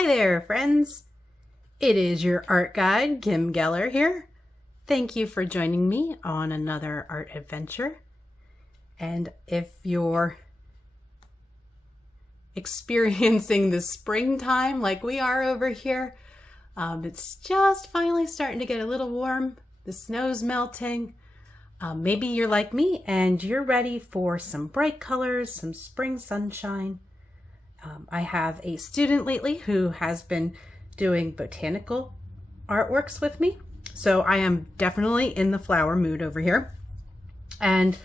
Hi there, friends. It is your art guide, Kim Geller here. Thank you for joining me on another art adventure. And if you're experiencing the springtime like we are over here, it's just finally starting to get a little warm. The snow's melting. Maybe you're like me and you're ready for some bright colors, some spring sunshine. I have a student lately who has been doing botanical artworks with me. So I am definitely in the flower mood over here. And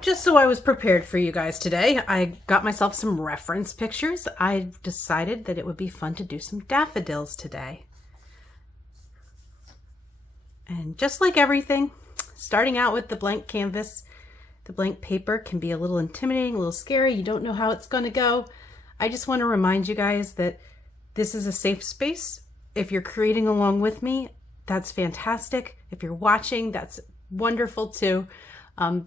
just so I was prepared for you guys today, I got myself some reference pictures. I decided that it would be fun to do some daffodils today. And just like everything, starting out with the blank canvas, the blank paper can be a little intimidating, a little scary. You don't know how it's going to go. I just want to remind you guys that this is a safe space. If you're creating along with me, that's fantastic. If you're watching, that's wonderful too.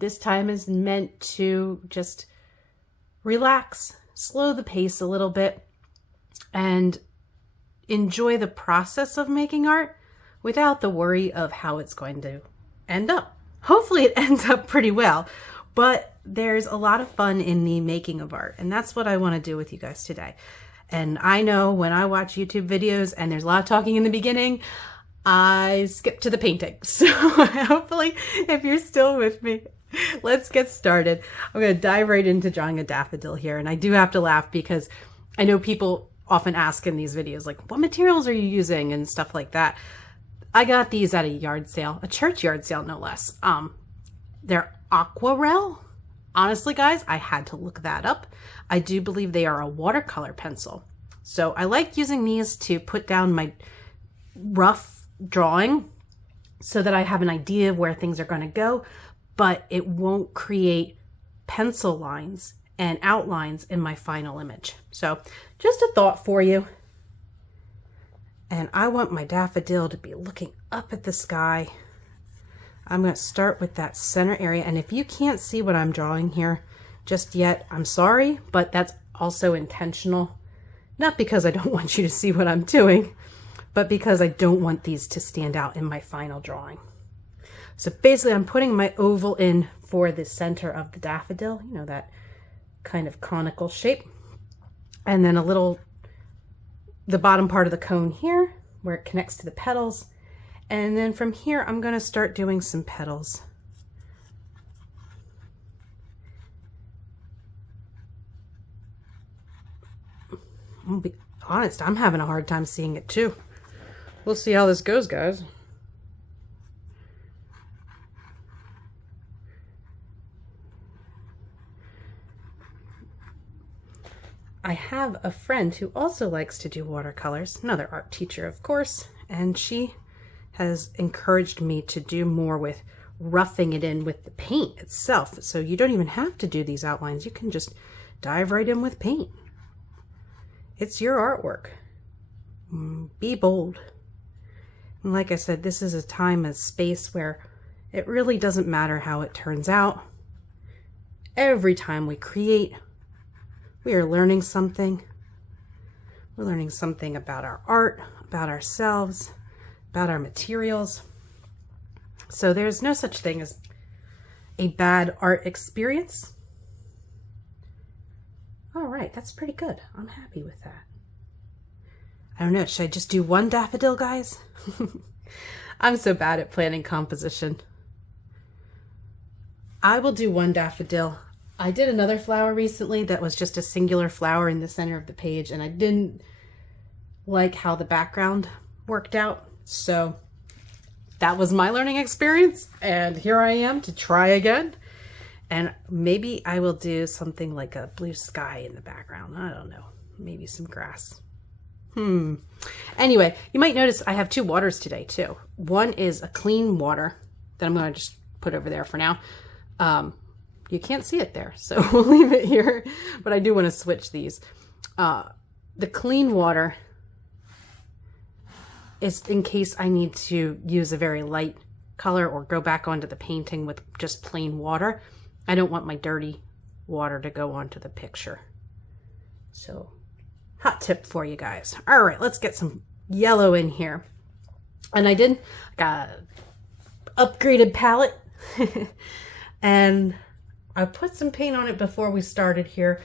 This time is meant to just relax, slow the pace a little bit, and enjoy the process of making art without the worry of how it's going to end up. Hopefully it ends up pretty well, but there's a lot of fun in the making of art, and that's what I want to do with you guys today. And I know when I watch YouTube videos and there's a lot of talking in the beginning, I skip to the painting. So hopefully, if you're still with me, let's get started. I'm going to dive right into drawing a daffodil here. And I do have to laugh because I know people often ask in these videos, like, what materials are you using and stuff like that. I got these at a yard sale, a church yard sale, no less. They're aquarelle. Honestly, guys, I had to look that up. I do believe they are a watercolor pencil. So I like using these to put down my rough drawing so that I have an idea of where things are going to go, but it won't create pencil lines and outlines in my final image. So just a thought for you. And I want my daffodil to be looking up at the sky. I'm going to start with that center area. And if you can't see what I'm drawing here just yet, I'm sorry, but that's also intentional. Not because I don't want you to see what I'm doing, but because I don't want these to stand out in my final drawing. So basically I'm putting my oval in for the center of the daffodil, you know, that kind of conical shape. And then the bottom part of the cone here where it connects to the petals. And then from here, I'm going to start doing some petals. I'll be honest, I'm having a hard time seeing it too. We'll see how this goes, guys. I have a friend who also likes to do watercolors, another art teacher, of course, and she has encouraged me to do more with roughing it in with the paint itself. So you don't even have to do these outlines. You can just dive right in with paint. It's your artwork. Be bold. And like I said, this is a time and space where it really doesn't matter how it turns out. Every time we create, we are learning something. We're learning something about our art, about ourselves, about our materials. So there's no such thing as a bad art experience. All right, that's pretty good. I'm happy with that. I don't know, should I just do one daffodil, guys? I'm so bad at planning composition. I will do one daffodil. I did another flower recently that was just a singular flower in the center of the page, and I didn't like how the background worked out. So that was my learning experience, and here I am to try again. And maybe I will do something like a blue sky in the background. I don't know, maybe some grass. Anyway, you might notice I have two waters today too. One is a clean water that I'm going to just put over there for now. You can't see it there, so we'll leave it here, but I do want to switch these. The clean water is in case I need to use a very light color or go back onto the painting with just plain water. I don't want my dirty water to go onto the picture. So hot tip for you guys. All right, let's get some yellow in here. And I got an upgraded palette and I put some paint on it before we started here.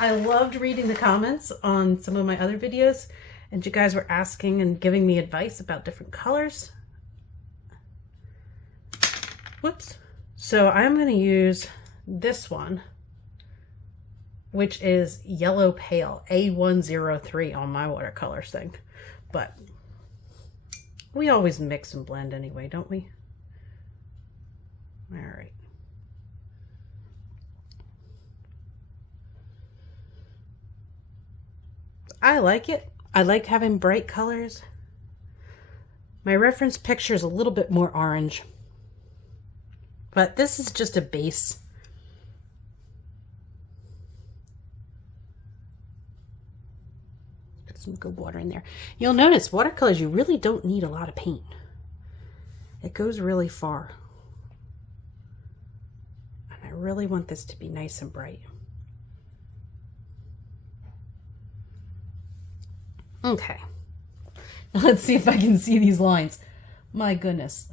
I loved reading the comments on some of my other videos, and you guys were asking and giving me advice about different colors. Whoops. So I'm going to use this one, which is Yellow Pale, A103 on my watercolor thing. But we always mix and blend anyway, don't we? All right. I like it. I like having bright colors. My reference picture is a little bit more orange, but this is just a base. Put some good water in there. You'll notice watercolors, you really don't need a lot of paint. It goes really far. And I really want this to be nice and bright. Okay, now let's see if I can see these lines. My goodness.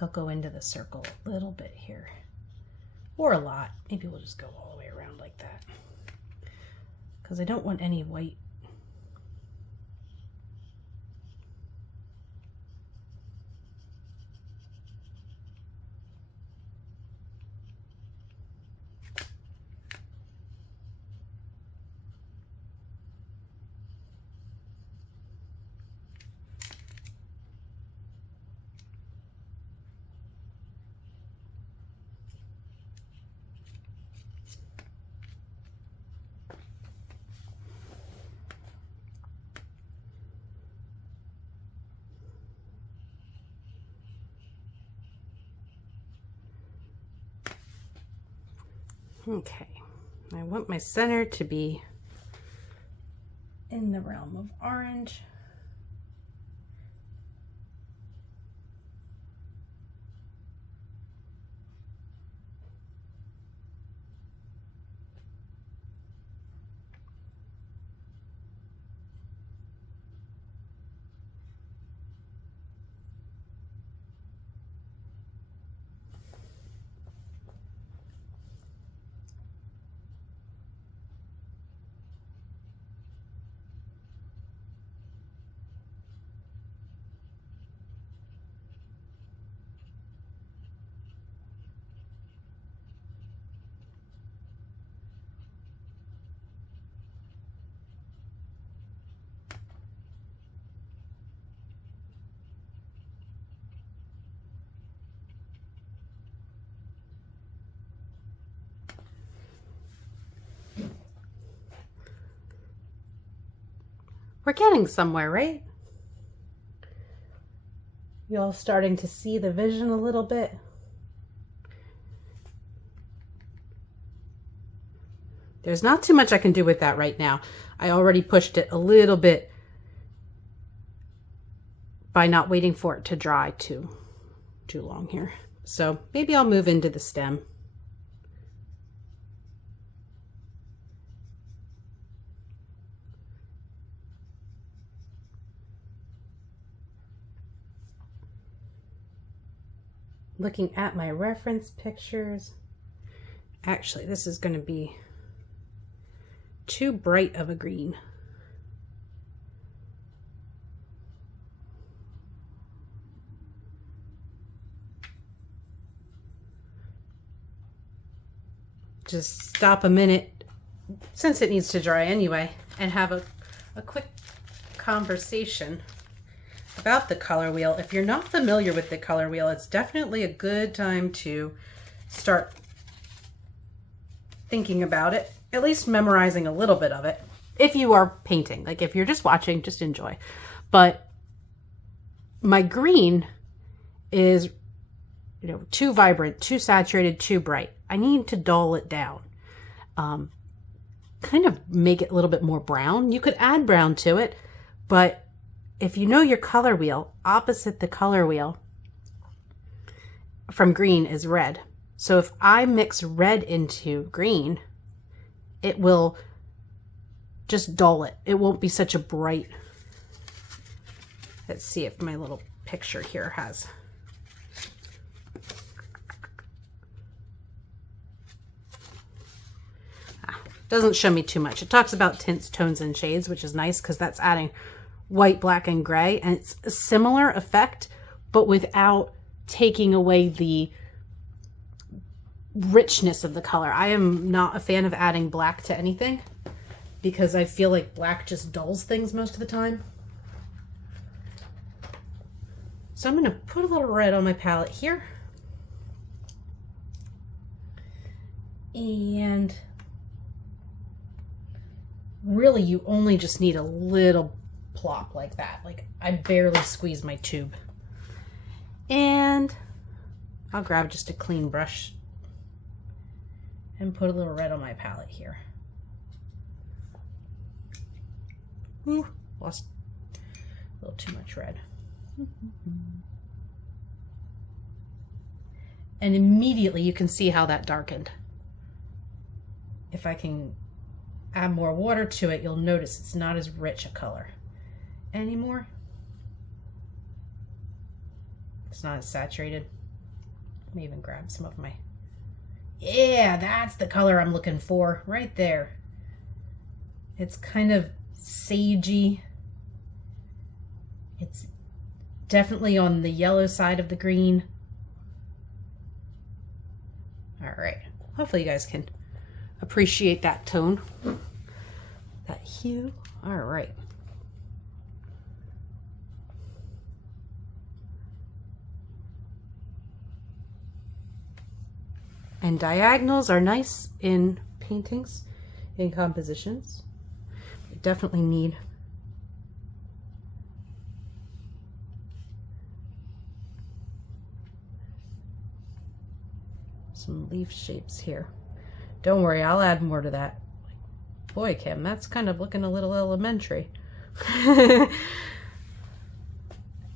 I'll go into the circle a little bit here, or a lot. Maybe we'll just go all the way around like that, because I don't want any white. Okay, I want my center to be in the realm of orange. We're getting somewhere, right? You all starting to see the vision a little bit? There's not too much I can do with that right now. I already pushed it a little bit by not waiting for it to dry too long here. So maybe I'll move into the stem. Looking at my reference pictures, actually this is going to be too bright of a green. Just stop a minute, since it needs to dry anyway, and have a quick conversation about the color wheel. If you're not familiar with the color wheel, it's definitely a good time to start thinking about it, at least memorizing a little bit of it. If you are painting, like if you're just watching, just enjoy. But my green is, you know, too vibrant, too saturated, too bright. I need to dull it down. Kind of make it a little bit more brown. You could add brown to it, but if you know your color wheel, opposite the color wheel from green is red. So if I mix red into green, it will just dull it. It won't be such a bright. Let's see if my little picture here has. Doesn't show me too much. It talks about tints, tones, and shades, which is nice because that's adding white, black, and gray. And it's a similar effect, but without taking away the richness of the color. I am not a fan of adding black to anything because I feel like black just dulls things most of the time. So I'm going to put a little red on my palette here. And really, you only just need a little plop like that. Like, I barely squeeze my tube. And I'll grab just a clean brush and put a little red on my palette here. Ooh, lost a little too much red. And immediately you can see how that darkened. If I can add more water to it, you'll notice it's not as rich a color anymore. It's not as saturated. Let me even grab some of my... Yeah, that's the color I'm looking for right there. It's kind of sagey. It's definitely on the yellow side of the green. All right, hopefully you guys can appreciate that tone, that hue. All right. And diagonals are nice in paintings, in compositions. You definitely need some leaf shapes here. Don't worry, I'll add more to that. Boy, Kim, that's kind of looking a little elementary.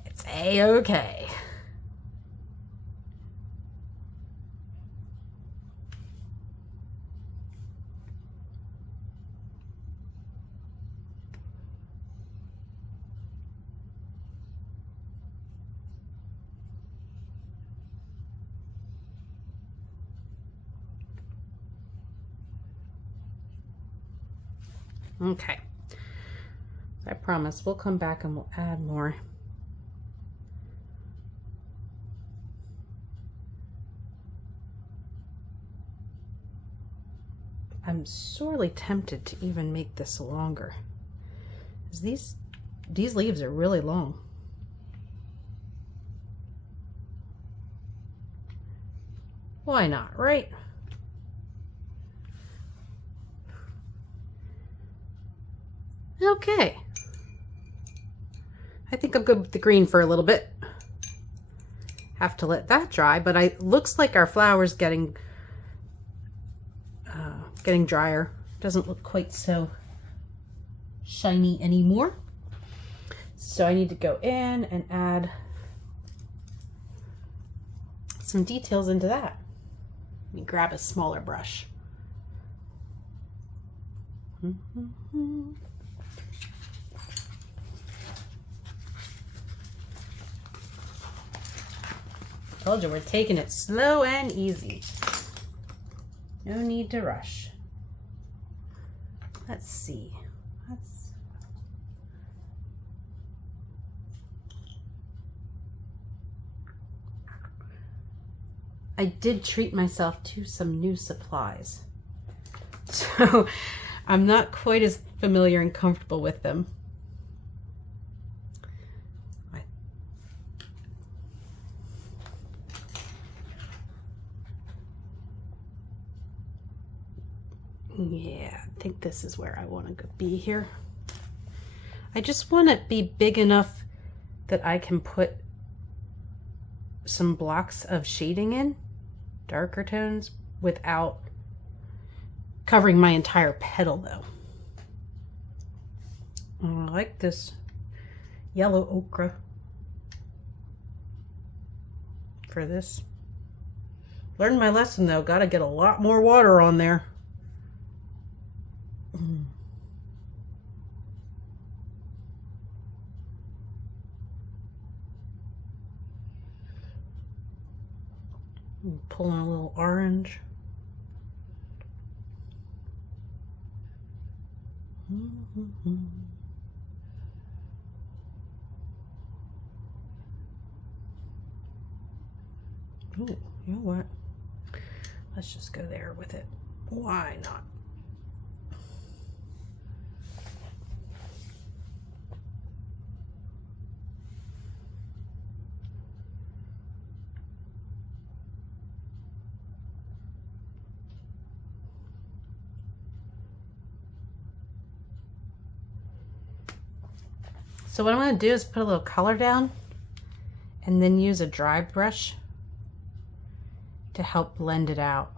It's a-okay. Okay, I promise we'll come back and we'll add more. I'm sorely tempted to even make this longer, because these leaves are really long. Why not, right? Okay, I think I'm good with the green for a little bit. Have to let that dry, but it looks like our flower's getting drier. Doesn't look quite so shiny anymore. So I need to go in and add some details into that. Let me grab a smaller brush. Told you, we're taking it slow and easy. No need to rush. Let's see. I did treat myself to some new supplies. So I'm not quite as familiar and comfortable with them. I Yeah, I think this is where I want to be here. I just want it to be big enough that I can put some blocks of shading in, darker tones, without covering my entire petal though. I like this yellow ochre for this. Learned my lesson though, gotta get a lot more water on there. Pull in a little orange. Ooh, you know what? Let's just go there with it. Why not? So what I'm going to do is put a little color down and then use a dry brush to help blend it out.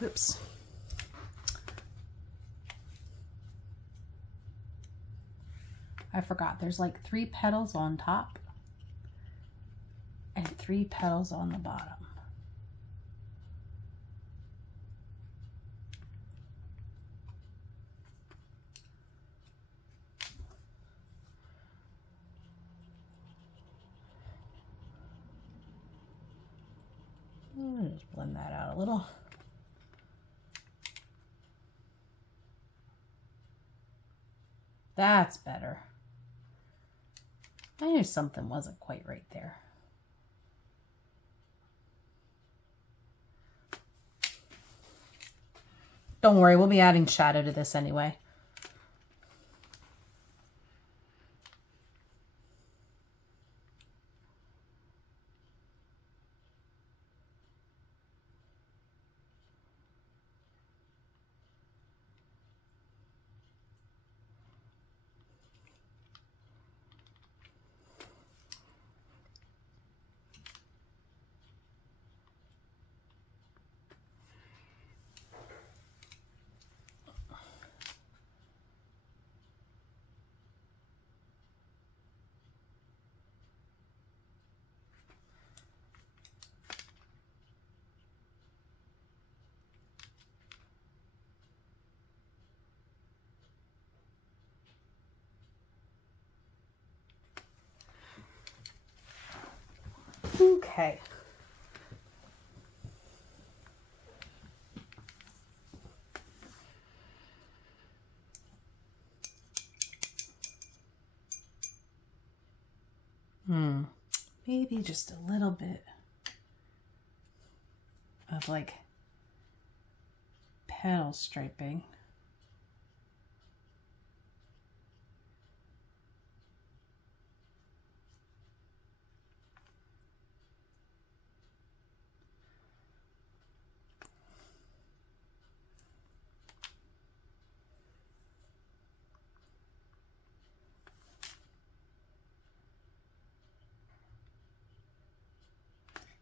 Oops. I forgot. There's like 3 petals on top and 3 petals on the bottom. Just blend that out a little. That's better. I knew something wasn't quite right there. Don't worry, we'll be adding shadow to this anyway. Okay. Maybe just a little bit of like petal striping.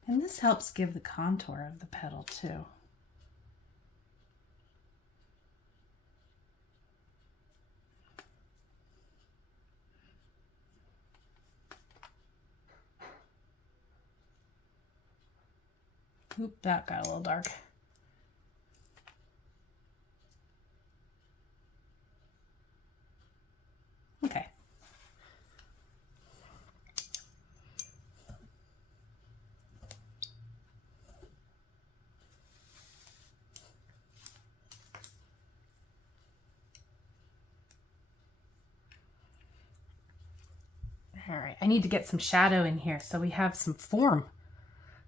And this helps give the contour of the petal too. Oop, that got a little dark. Okay. All right, I need to get some shadow in here so we have some form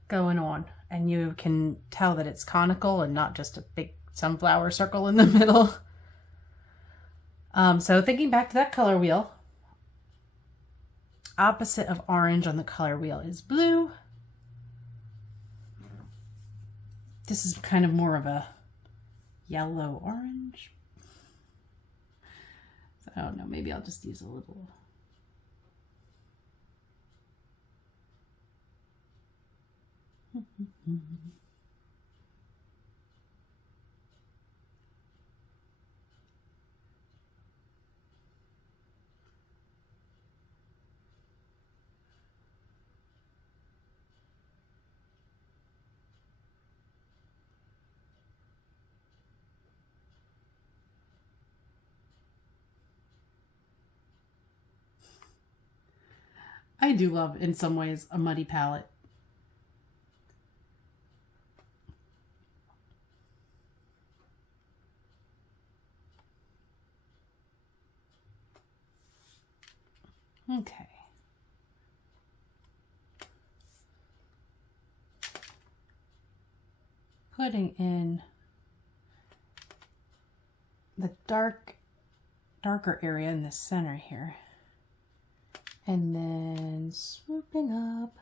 going on, and you can tell that it's conical and not just a big sunflower circle in the middle. So thinking back to that color wheel, opposite of orange on the color wheel is blue. This is kind of more of a yellow orange. So I don't know, maybe I'll just use a little. I do love, in some ways, a muddy palette. Okay. Putting in the darker area in the center here. And then swooping up.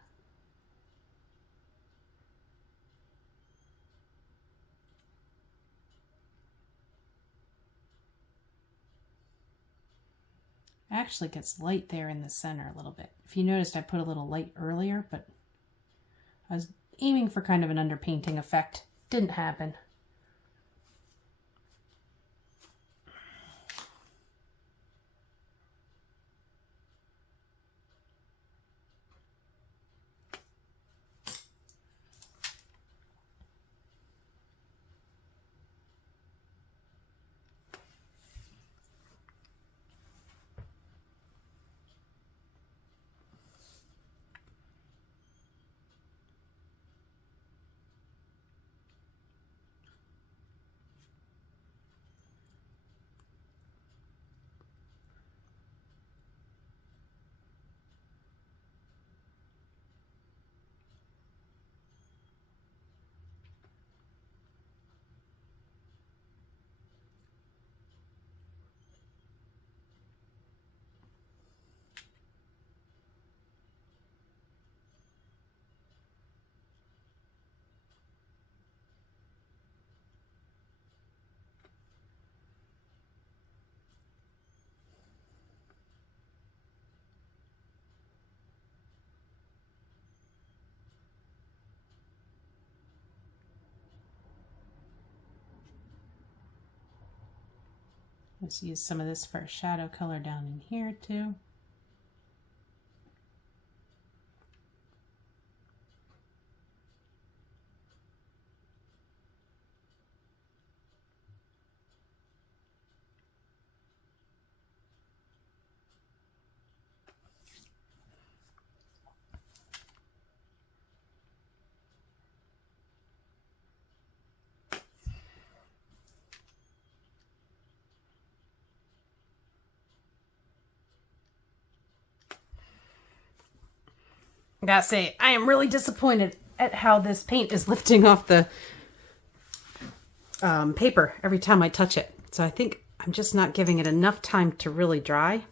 Actually gets light there in the center a little bit. If you noticed, I put a little light earlier, but I was aiming for kind of an underpainting effect. Didn't happen. Let's use some of this for a shadow color down in here too. I gotta say, I am really disappointed at how this paint is lifting off the paper every time I touch it. So I think I'm just not giving it enough time to really dry.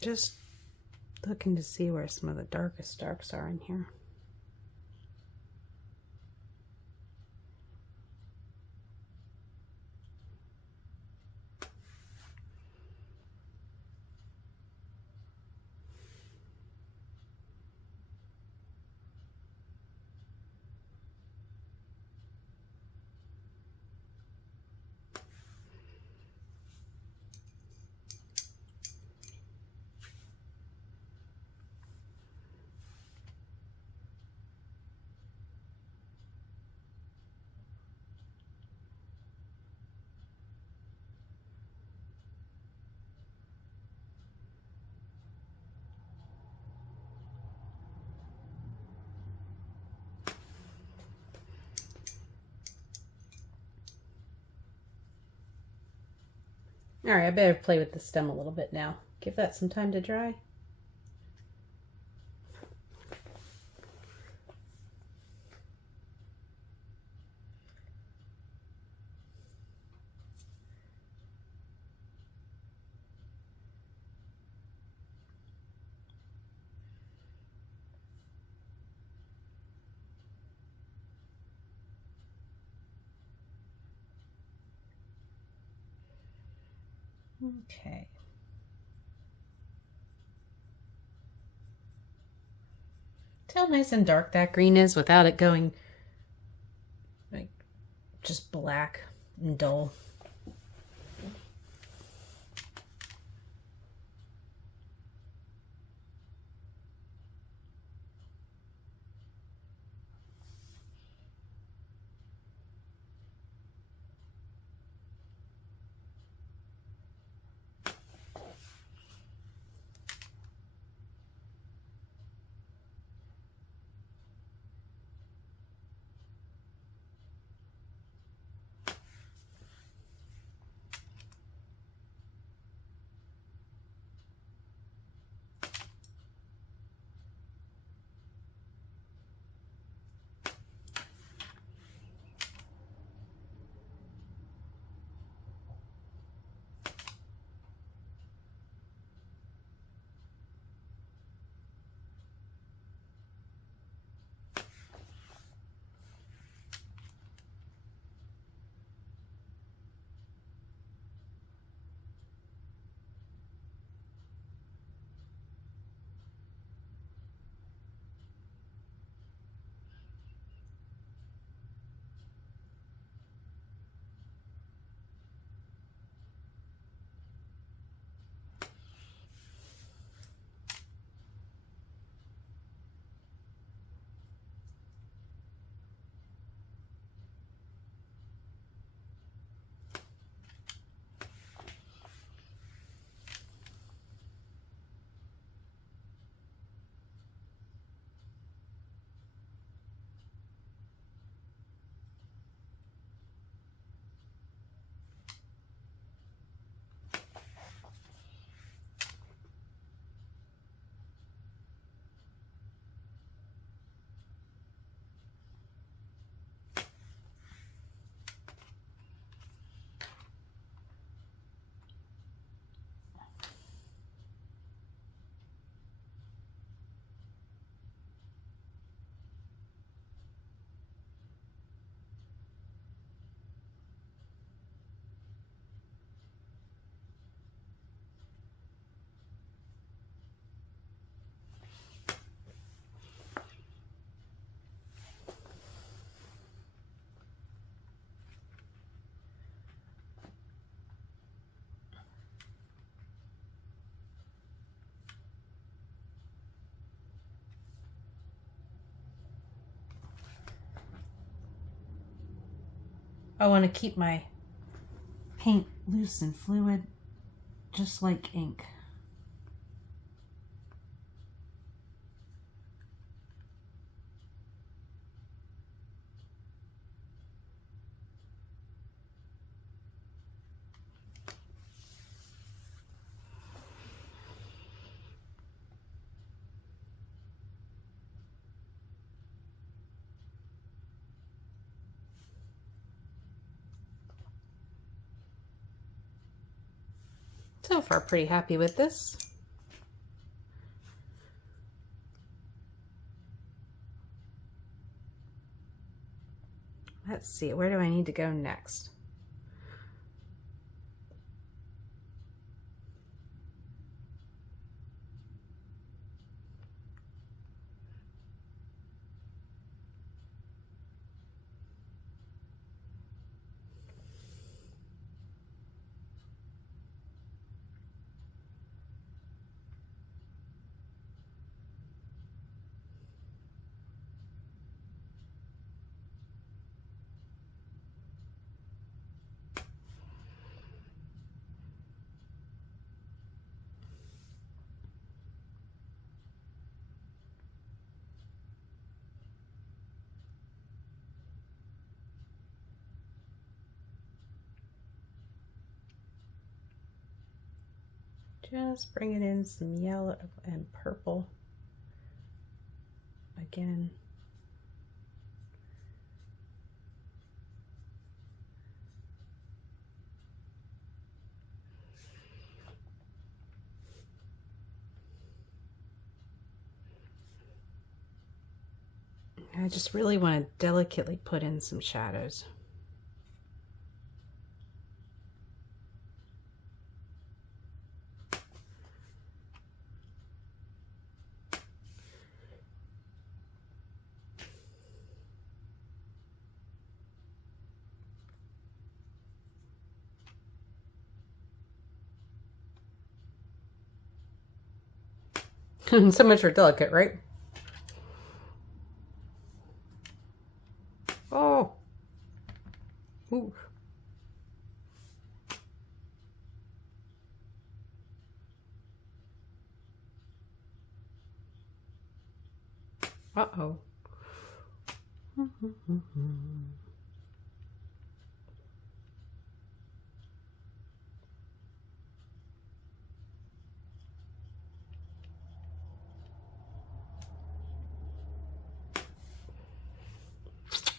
Just Looking to see where some of the darkest darks are in here. All right, I better play with the stem a little bit now. Give that some time to dry. Okay. See how nice and dark that green is without it going like just black and dull. I want to keep my paint loose and fluid, just like ink. So far, pretty happy with this. Let's see, where do I need to go next? Just bringing in some yellow and purple again. I just really want to delicately put in some shadows. So much for delicate, right? Oh. Ooh. Uh-oh.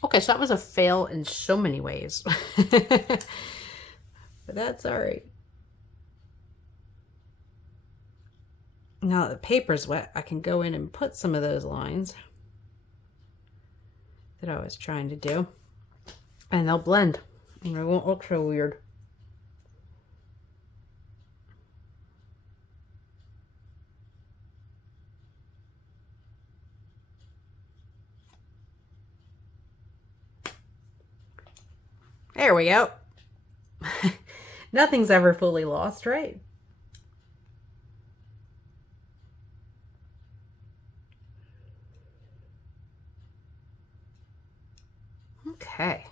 Okay, so that was a fail in so many ways. But that's all right. Now that the paper's wet, I can go in and put some of those lines that I was trying to do. And they'll blend. And it won't look so weird. There we go. Nothing's ever fully lost, right? Okay.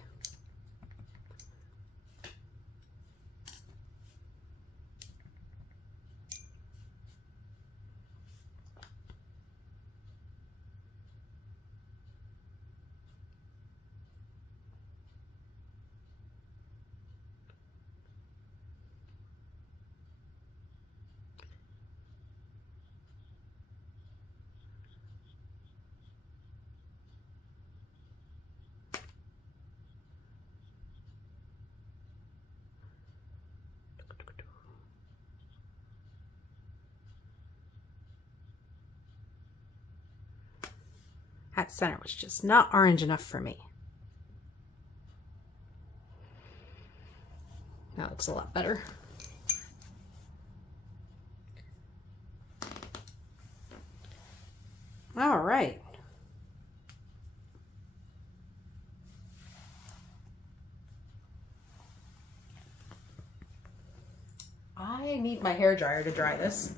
That center was just not orange enough for me. That looks a lot better. All right. I need my hair dryer to dry this.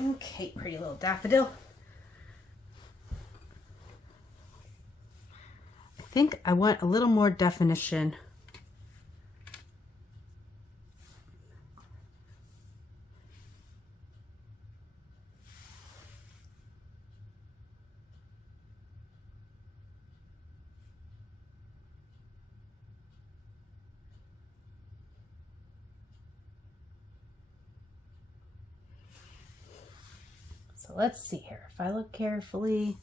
Okay, pretty little daffodil. I think I want a little more definition let's see here. If I look carefully,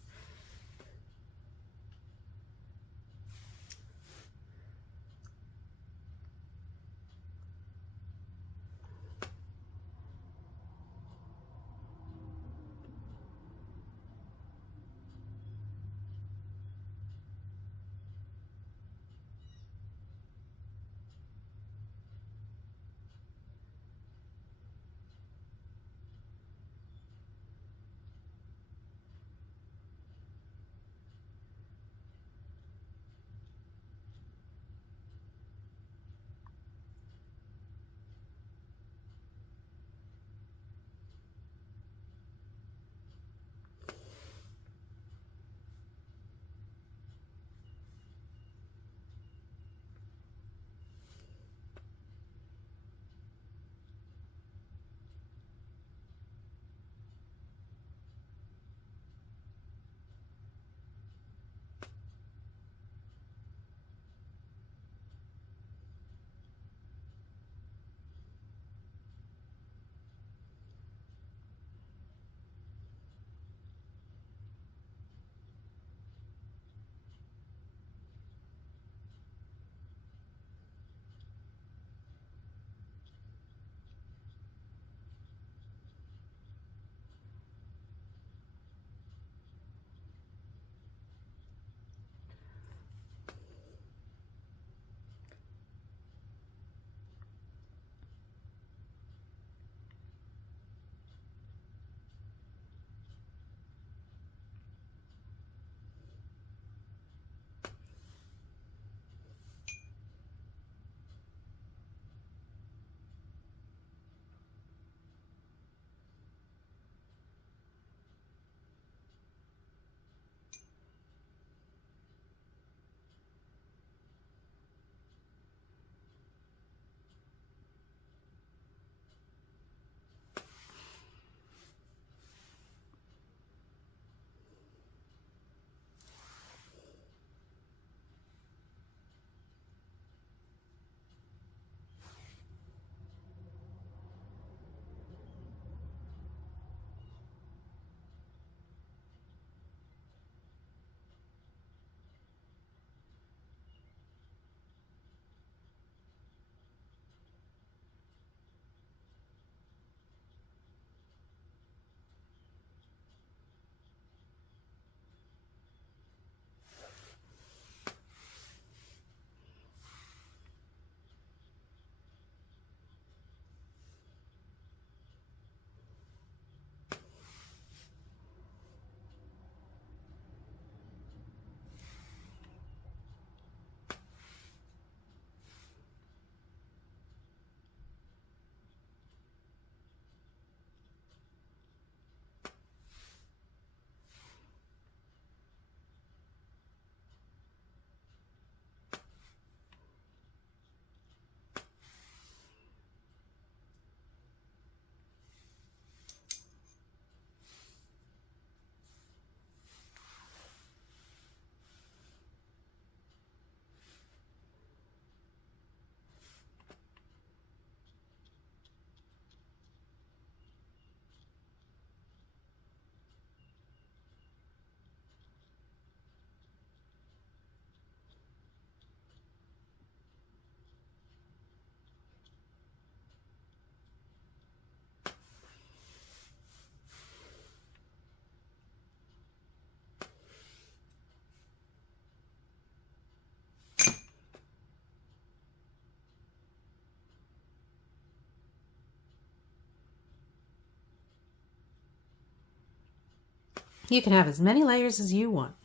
you can have as many layers as you want.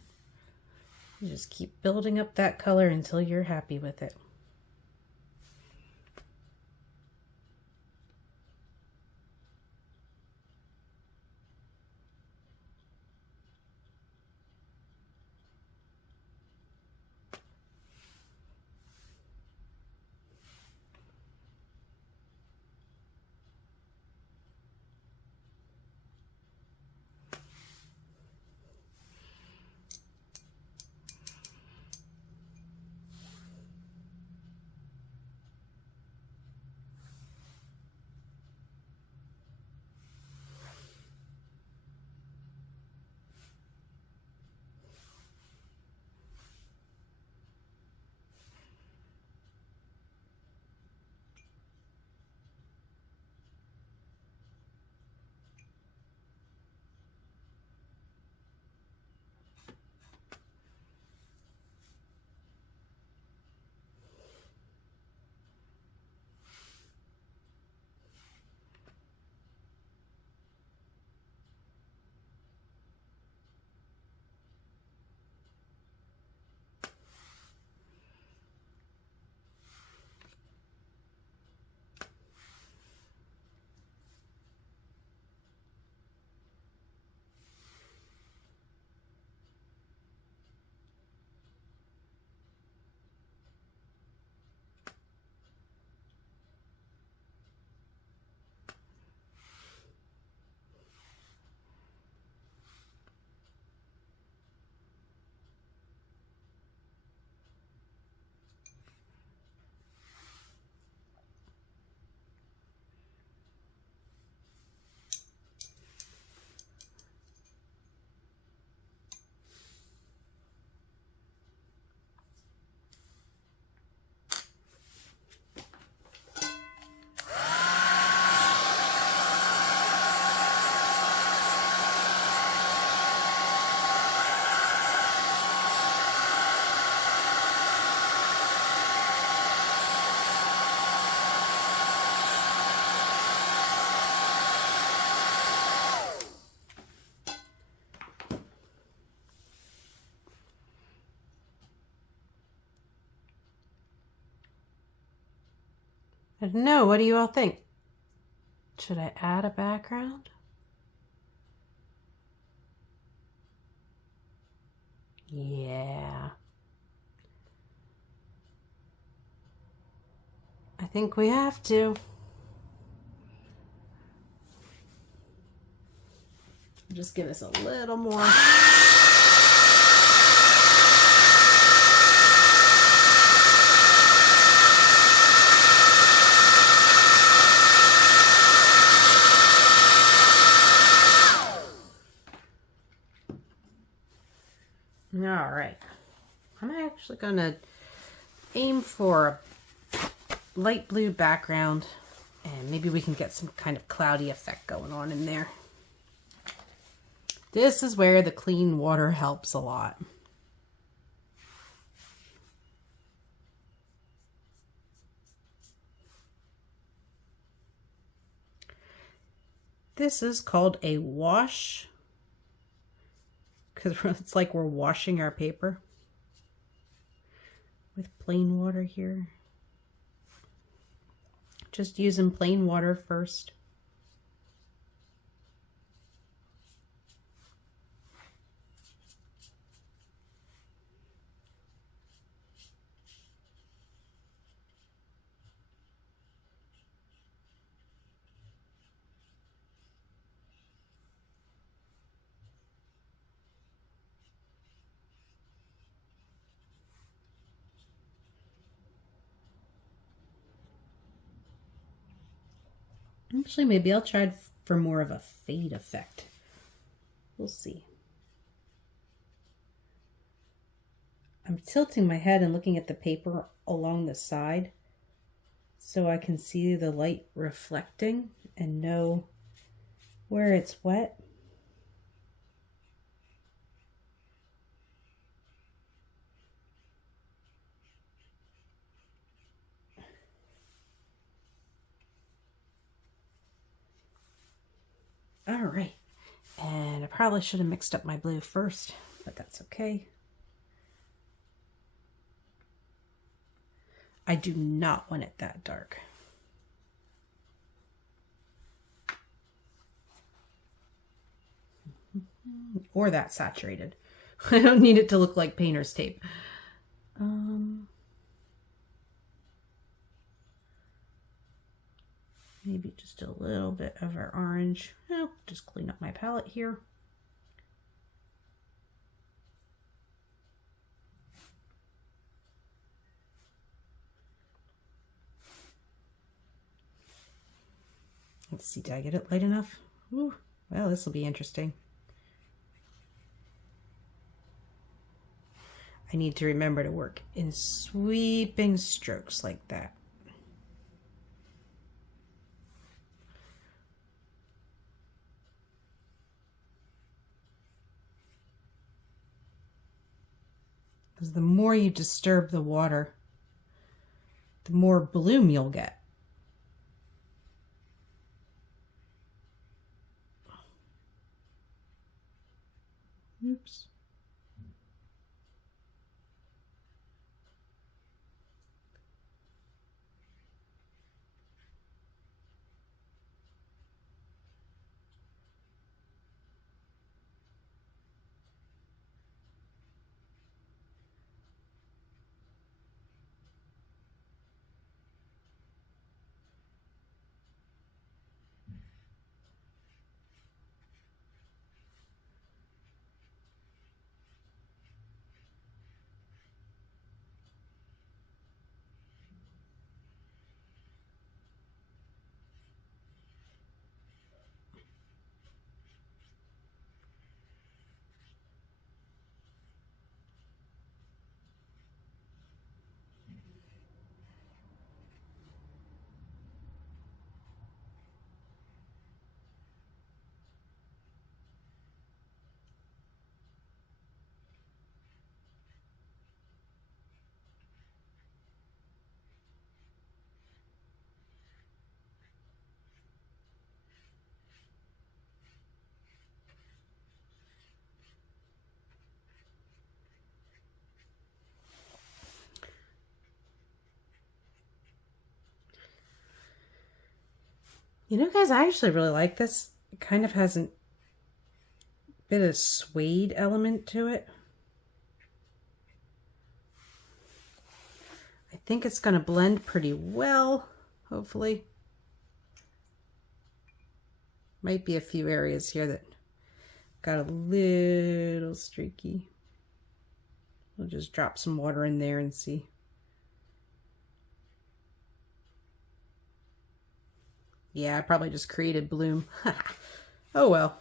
You just keep building up that color until you're happy with it. I don't know. What do you all think? Should I add a background? Yeah. I think we have to. Just give us a little more. All right. I'm actually going to aim for a light blue background, and maybe we can get some kind of cloudy effect going on in there. This is where the clean water helps a lot. This is called a wash, because it's like we're washing our paper with plain water here. Just using plain water first. Actually, maybe I'll try for more of a fade effect. We'll see. I'm tilting my head and looking at the paper along the side so I can see the light reflecting and know where it's wet. All right, and I probably should have mixed up my blue first, but that's okay. I do not want it that dark. Or that saturated. I don't need it to look like painter's tape. Maybe just a little bit of our orange. I'll just clean up my palette here. Let's see, did I get it light enough? Ooh, well, this will be interesting. I need to remember to work in sweeping strokes like that. Because the more you disturb the water, the more bloom you'll get. Oops. You know, guys, I actually really like this. It kind of has a bit of suede element to it. I think it's going to blend pretty well, hopefully. Might be a few areas here that got a little streaky. We'll just drop some water in there and see. Yeah, I probably just created bloom. Oh well.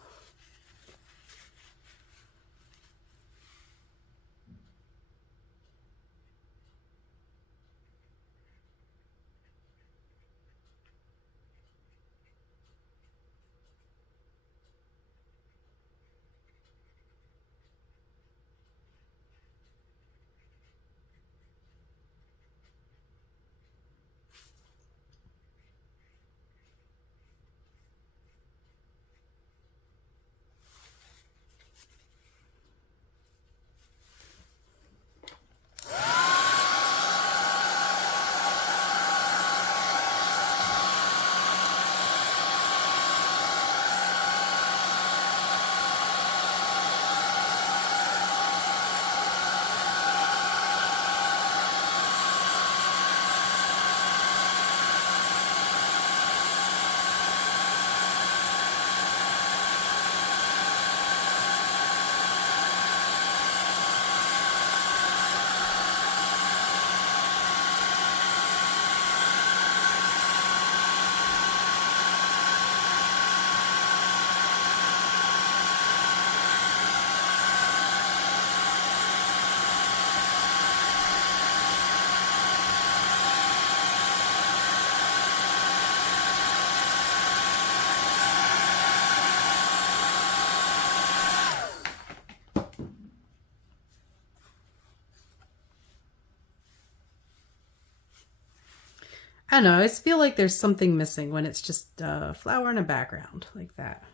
I don't know, I always feel like there's something missing when it's just a flower in a background like that.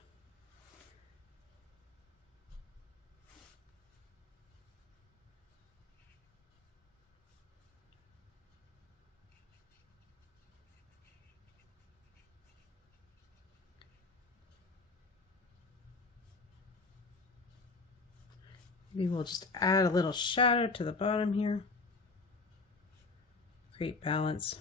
Maybe we'll just add a little shadow to the bottom here. Create balance.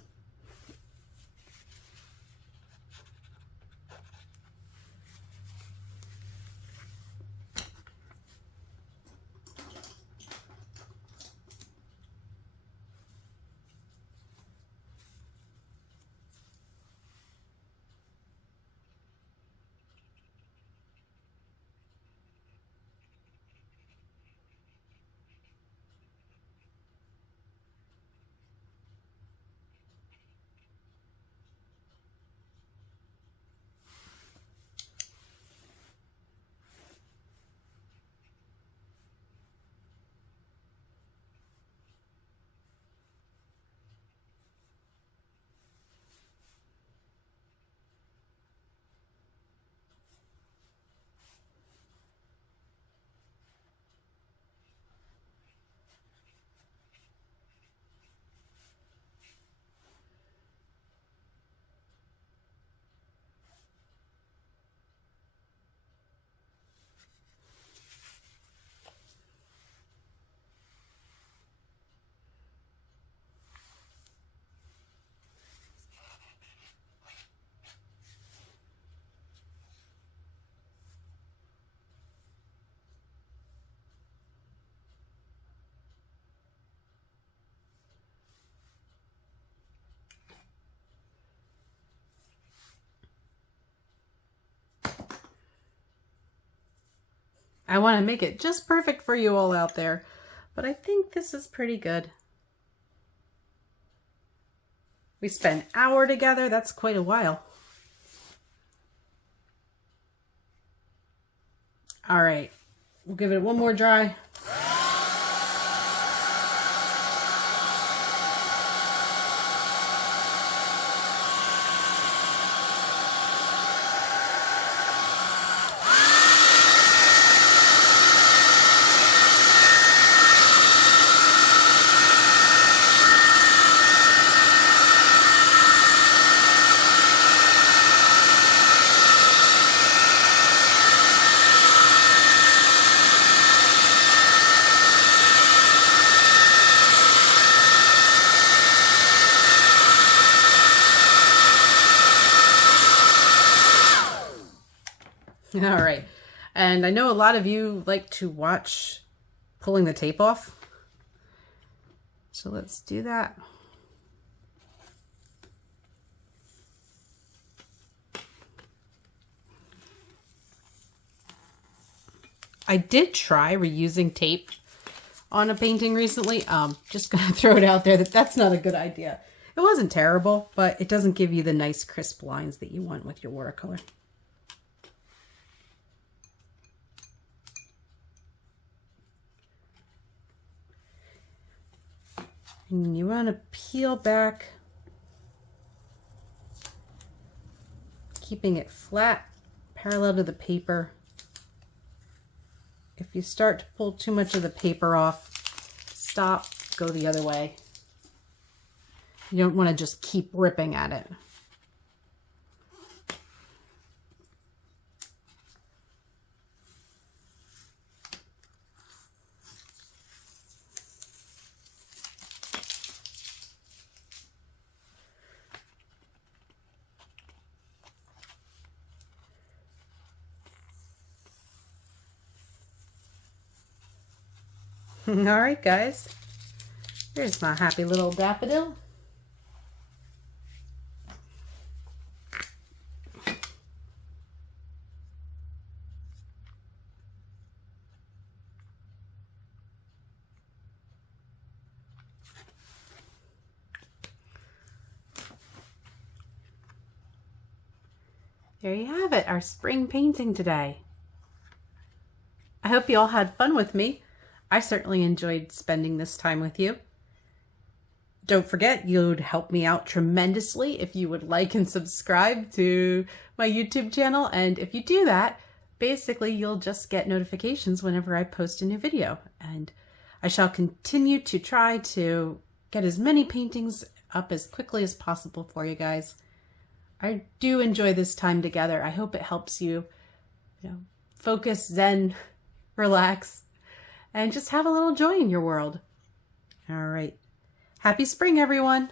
I want to make it just perfect for you all out there, but I think this is pretty good. We spent an hour together. That's quite a while. All right, we'll give it one more dry. All right. And I know a lot of you like to watch pulling the tape off. So let's do that. I did try reusing tape on a painting recently. Just gonna throw it out there that that's not a good idea. It wasn't terrible, but it doesn't give you the nice crisp lines that you want with your watercolor. And you want to peel back, keeping it flat, parallel to the paper. If you start to pull too much of the paper off, stop, go the other way. You don't want to just keep ripping at it. All right, guys. Here's my happy little daffodil. There you have it, our spring painting today. I hope you all had fun with me. I certainly enjoyed spending this time with you. Don't forget, you'd help me out tremendously if you would like and subscribe to my YouTube channel. And if you do that, basically you'll just get notifications whenever I post a new video. And I shall continue to try to get as many paintings up as quickly as possible for you guys. I do enjoy this time together. I hope it helps you, focus, zen, relax, and just have a little joy in your world. All right. Happy spring, everyone.